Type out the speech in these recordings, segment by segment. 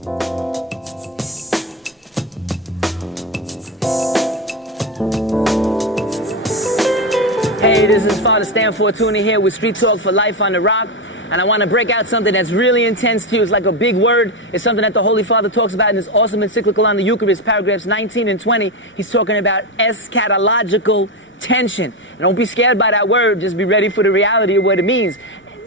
Hey, this is Father Stan Fortuna here with Street Talk for Life on the Rock. And I want to break out something that's really intense to you. It's like a big word. It's something that the Holy Father talks about in his awesome encyclical on the Eucharist, paragraphs 19 and 20. He's talking about eschatological tension. And don't be scared by that word. Just be ready for the reality of what it means.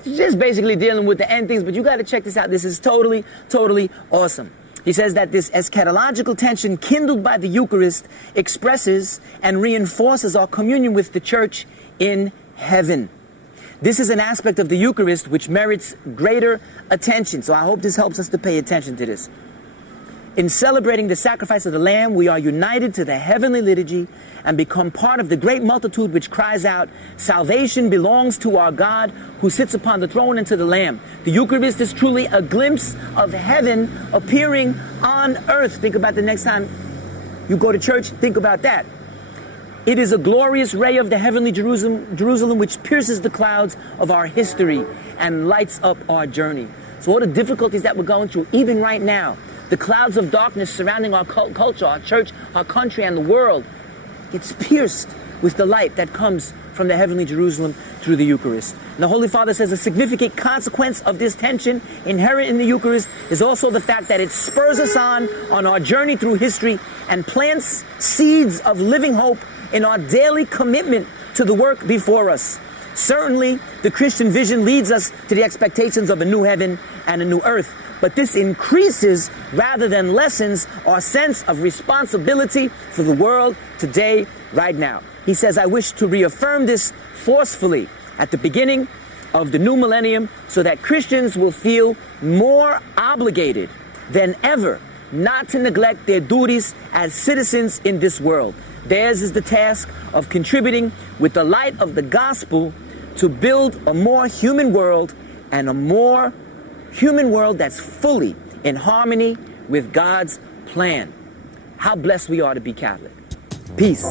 It's just basically dealing with the end things. But you got to check this out. This is totally, totally awesome. He says that this eschatological tension kindled by the Eucharist expresses and reinforces our communion with the Church in heaven. This is an aspect of the Eucharist which merits greater attention. So I hope this helps us to pay attention to this. In celebrating the sacrifice of the Lamb, we are united to the heavenly liturgy and become part of the great multitude which cries out, "Salvation belongs to our God who sits upon the throne and to the Lamb." The Eucharist is truly a glimpse of heaven appearing on earth. Think about the next time you go to church, think about that. It is a glorious ray of the heavenly Jerusalem which pierces the clouds of our history and lights up our journey. So all the difficulties that we're going through, even right now, the clouds of darkness surrounding our culture, our church, our country, and the world, it's pierced with the light that comes from the heavenly Jerusalem through the Eucharist. And the Holy Father says a significant consequence of this tension inherent in the Eucharist is also the fact that it spurs us on our journey through history and plants seeds of living hope in our daily commitment to the work before us. Certainly, the Christian vision leads us to the expectations of a new heaven and a new earth, but this increases rather than lessens our sense of responsibility for the world today, right now. He says, I wish to reaffirm this forcefully at the beginning of the new millennium so that Christians will feel more obligated than ever not to neglect their duties as citizens in this world. Theirs is the task of contributing with the light of the gospel to build a more human world and a more human world that's fully in harmony with God's plan. How blessed we are to be Catholic. Peace.